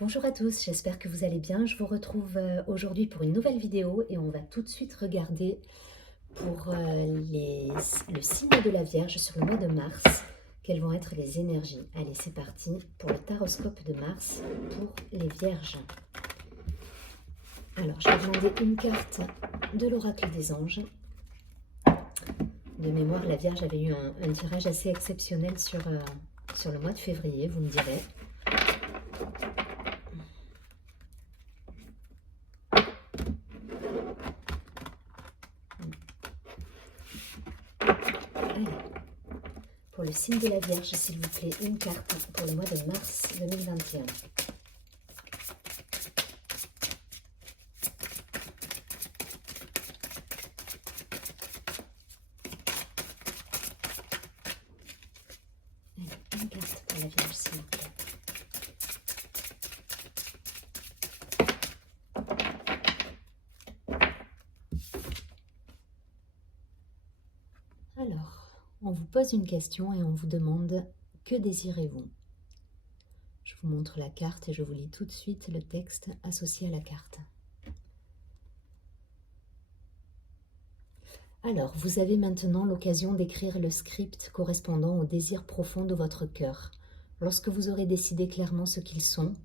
Bonjour à tous, j'espère que vous allez bien. Je vous retrouve aujourd'hui pour une nouvelle vidéo et on va tout de suite regarder pour le signe de la Vierge sur le mois de mars, quelles vont être les énergies. Allez, c'est parti pour le taroscope de mars pour les Vierges. Alors, je vais demander une carte de l'oracle des anges. De mémoire, la Vierge avait eu un tirage assez exceptionnel sur le mois de février, vous me direz. Pour le signe de la Vierge, s'il vous plaît, une carte pour le mois de mars 2021. Une carte pour la Vierge, s'il vous plaît. Alors, on vous pose une question et on vous demande « Que désirez-vous » Je vous montre la carte et je vous lis tout de suite le texte associé à la carte. Alors, vous avez maintenant l'occasion d'écrire le script correspondant aux désirs profonds de votre cœur. Lorsque vous aurez décidé clairement ce qu'ils sont,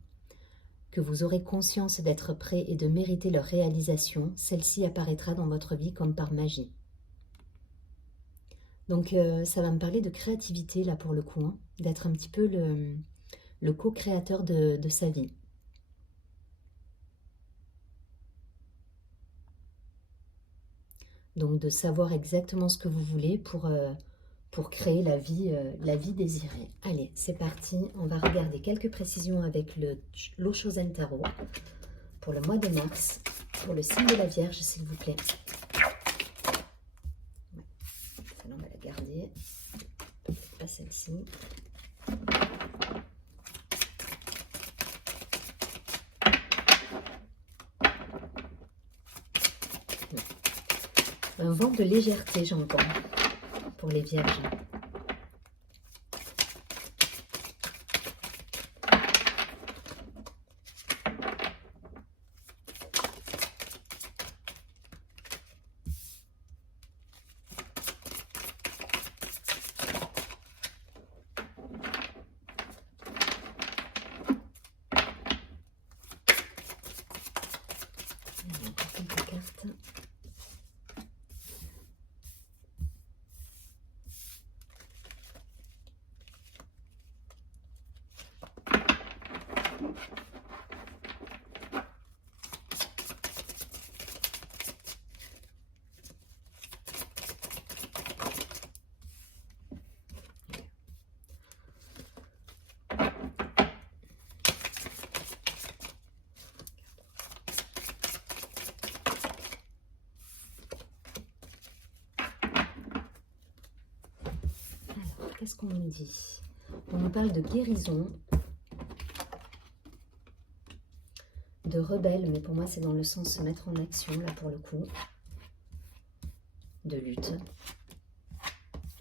que vous aurez conscience d'être prêt et de mériter leur réalisation, celle-ci apparaîtra dans votre vie comme par magie. Donc ça va me parler de créativité là pour le coup, hein, d'être un petit peu le co-créateur de sa vie. Donc de savoir exactement ce que vous voulez pour créer la vie désirée. Allez, c'est parti, on va regarder quelques précisions avec l'Oshozen Tarot pour le mois de mars, pour le signe de la Vierge s'il vous plaît. Celle-là on va la garder, peut-être pas celle-ci. Un vent de légèreté, j'entends, pour les Vierges. Qu'est-ce qu'on nous dit? On nous parle de guérison, de rebelle, mais pour moi c'est dans le sens se mettre en action, là pour le coup, de lutte,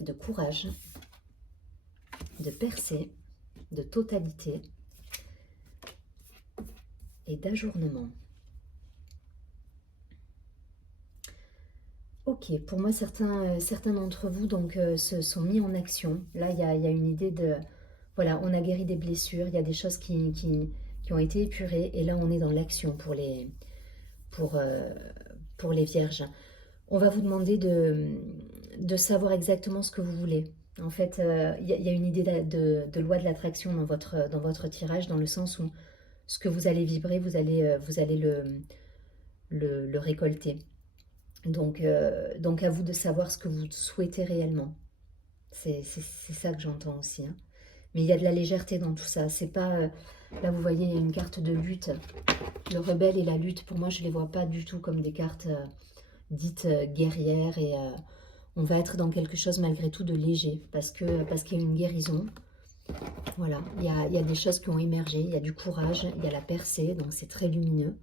de courage, de percée, de totalité et d'ajournement. Ok, pour moi, certains d'entre vous donc, se sont mis en action. Là, il y a une idée de... Voilà, on a guéri des blessures, il y a des choses qui ont été épurées. Et là, on est dans l'action pour les vierges. On va vous demander de savoir exactement ce que vous voulez. En fait, il y a une idée de loi de l'attraction dans votre tirage, dans le sens où ce que vous allez vibrer, vous allez le récolter. Donc à vous de savoir ce que vous souhaitez réellement. C'est ça que j'entends aussi. Hein. Mais il y a de la légèreté dans tout ça. C'est pas... là, vous voyez, il y a une carte de lutte. Le rebelle et la lutte, pour moi, je ne les vois pas du tout comme des cartes dites guerrières. Et on va être dans quelque chose, malgré tout, de léger. Parce qu'il y a une guérison. Voilà, il y a des choses qui ont émergé. Il y a du courage, il y a la percée. Donc, c'est très lumineux.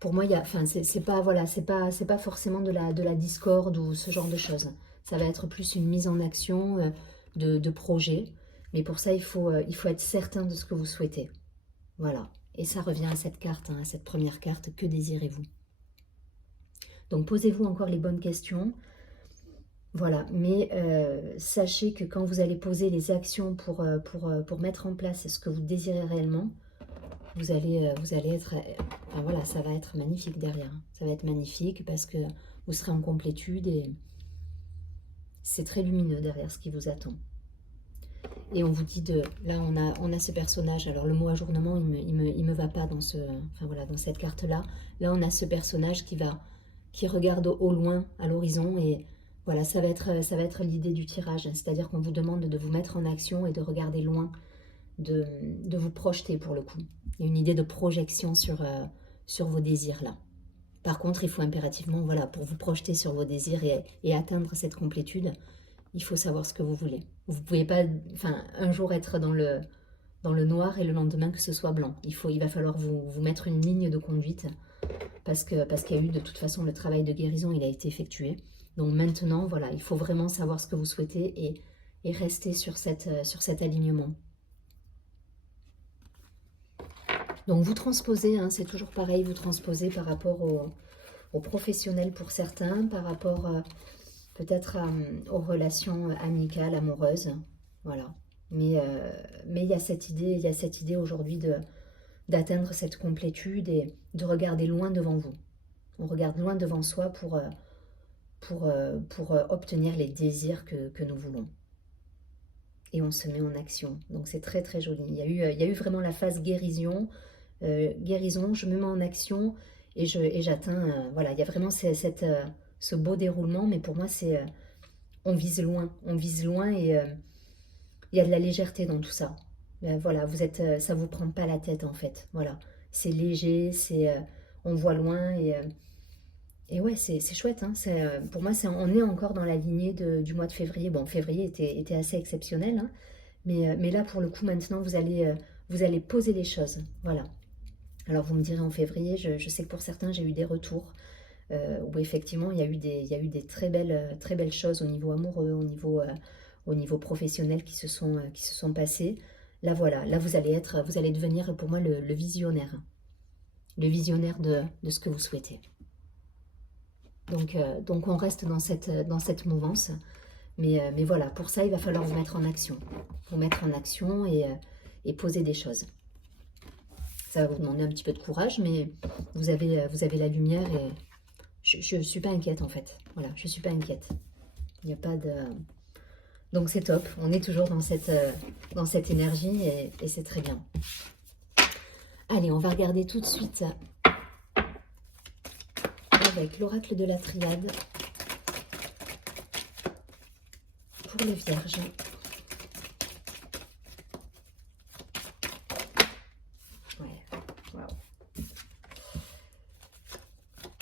Pour moi, c'est pas forcément de la discorde ou ce genre de choses. Ça va être plus une mise en action de projet. Mais pour ça, il faut être certain de ce que vous souhaitez. Voilà. Et ça revient à cette carte, hein, à cette première carte. Que désirez-vous? Donc, posez-vous encore les bonnes questions. Voilà. Mais sachez que quand vous allez poser les actions pour mettre en place ce que vous désirez réellement, vous allez être... Enfin, voilà, ça va être magnifique derrière. Ça va être magnifique parce que vous serez en complétude et c'est très lumineux derrière ce qui vous attend. Et on vous dit de... Là, on a ce personnage. Alors, le mot ajournement, il me va pas dans ce... Enfin, voilà, dans cette carte-là. Là, on a ce personnage qui regarde au loin, à l'horizon. Et voilà, ça va être l'idée du tirage. C'est-à-dire qu'on vous demande de vous mettre en action et de regarder loin, de vous projeter pour le coup. Il y a une idée de projection sur vos désirs, là. Par contre, il faut impérativement, voilà, pour vous projeter sur vos désirs et atteindre cette complétude, il faut savoir ce que vous voulez. Vous ne pouvez pas, enfin, un jour être dans le noir et le lendemain que ce soit blanc. Il va falloir vous mettre une ligne de conduite parce qu'il y a eu de toute façon le travail de guérison, il a été effectué. Donc maintenant, voilà, il faut vraiment savoir ce que vous souhaitez et rester sur cet alignement. Donc vous transposez, hein, c'est toujours pareil, vous transposez par rapport aux professionnels pour certains, par rapport peut-être aux relations amicales, amoureuses, voilà. Mais il y a cette idée aujourd'hui d'atteindre cette complétude et de regarder loin devant vous. On regarde loin devant soi pour obtenir les désirs que nous voulons. Et on se met en action. Donc c'est très très joli. Il y a eu vraiment la phase guérison, je me mets en action et j'atteins, voilà, il y a vraiment ce beau déroulement, mais pour moi c'est, on vise loin et il y a de la légèreté dans tout ça. Voilà, ça vous prend pas la tête en fait, voilà, c'est léger, on voit loin et ouais, c'est chouette, hein. Pour moi, on est encore dans la lignée du mois de février. Bon, février était assez exceptionnel, hein, mais là, pour le coup, maintenant, vous allez poser les choses, voilà. Alors vous me direz en février, je sais que pour certains j'ai eu des retours où effectivement il y a eu des très belles choses au niveau amoureux, au niveau professionnel qui se sont passées. Là voilà, là vous allez devenir pour moi le visionnaire de ce que vous souhaitez. Donc on reste dans cette mouvance, mais voilà, pour ça il va falloir vous mettre en action, et poser des choses. Ça va vous demander un petit peu de courage, mais vous avez la lumière et je ne suis pas inquiète en fait. Voilà, je ne suis pas inquiète. Il n'y a pas de... Donc c'est top, on est toujours dans cette énergie et c'est très bien. Allez, on va regarder tout de suite avec l'oracle de la triade pour les vierges.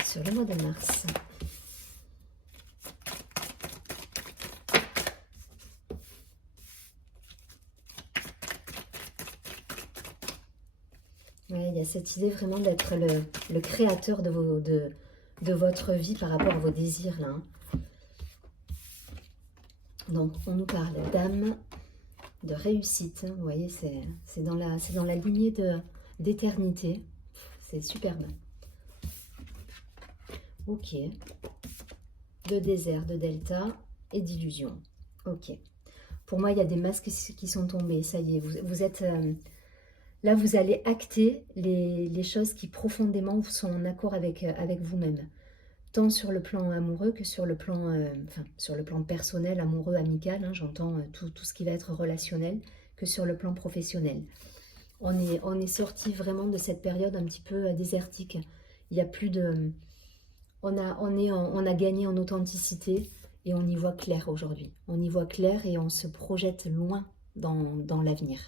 Sur le mois de mars. Ouais, il y a cette idée vraiment d'être le créateur de votre vie par rapport à vos désirs là. Donc on nous parle d'âme, de réussite. Vous voyez, c'est dans la lignée d'éternité. C'est superbe. Ok. De désert, de delta et d'illusion. Ok. Pour moi, il y a des masques qui sont tombés. Ça y est, vous êtes... là, vous allez acter les choses qui profondément sont en accord avec vous-même. Tant sur le plan amoureux que sur le plan, sur le plan personnel, amoureux, amical. Hein, j'entends tout ce qui va être relationnel, que sur le plan professionnel. On est sorti vraiment de cette période un petit peu désertique. Il n'y a plus de... On a gagné en authenticité et on y voit clair aujourd'hui. On y voit clair et on se projette loin dans l'avenir.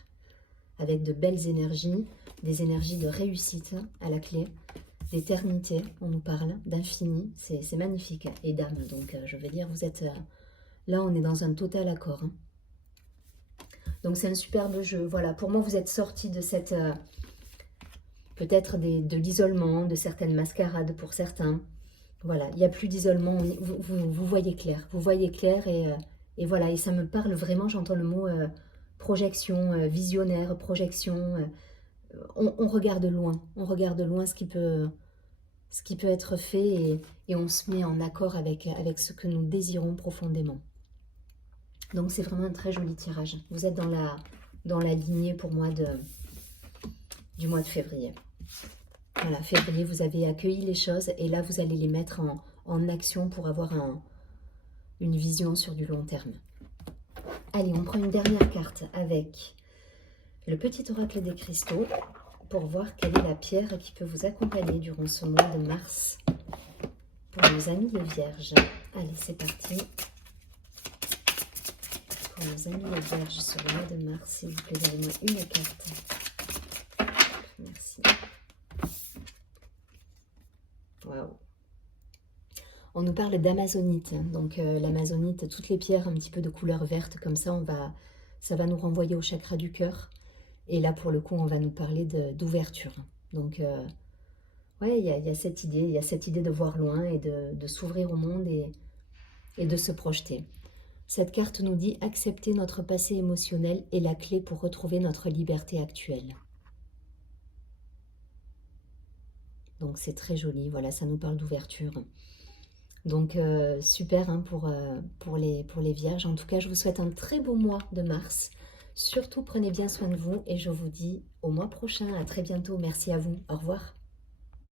Avec de belles énergies, des énergies de réussite à la clé, d'éternité, on nous parle, d'infini, c'est magnifique, et d'âme. Donc je vais dire, vous êtes... là, on est dans un total accord. Hein. Donc c'est un superbe jeu. Voilà, pour moi, vous êtes sortis de cette... peut-être de l'isolement, de certaines mascarades pour certains. Voilà, il n'y a plus d'isolement, vous voyez clair. Vous voyez clair et voilà, et ça me parle vraiment, j'entends le mot projection, visionnaire, projection. on regarde loin ce qui peut être fait et on se met en accord avec ce que nous désirons profondément. Donc c'est vraiment un très joli tirage. Vous êtes dans la lignée pour moi du mois de février. Voilà, février, vous avez accueilli les choses et là, vous allez les mettre en action pour avoir une vision sur du long terme. Allez, on prend une dernière carte avec le petit oracle des cristaux pour voir quelle est la pierre qui peut vous accompagner durant ce mois de mars pour nos amis les vierges. Allez, c'est parti. Pour nos amis les vierges sur le mois de mars, s'il vous plaît, donnez-moi une carte. Merci. Waouh. On nous parle d'amazonite. Donc l'amazonite, toutes les pierres un petit peu de couleur verte comme ça, ça va nous renvoyer au chakra du cœur. Et là, pour le coup, on va nous parler d'ouverture. Donc, ouais, il y a cette idée de voir loin et de s'ouvrir au monde et de se projeter. Cette carte nous dit « Accepter notre passé émotionnel est la clé pour retrouver notre liberté actuelle ». Donc, c'est très joli. Voilà, ça nous parle d'ouverture. Donc, super hein, pour les vierges. En tout cas, je vous souhaite un très beau mois de mars. Surtout, prenez bien soin de vous et je vous dis au mois prochain. À très bientôt. Merci à vous. Au revoir.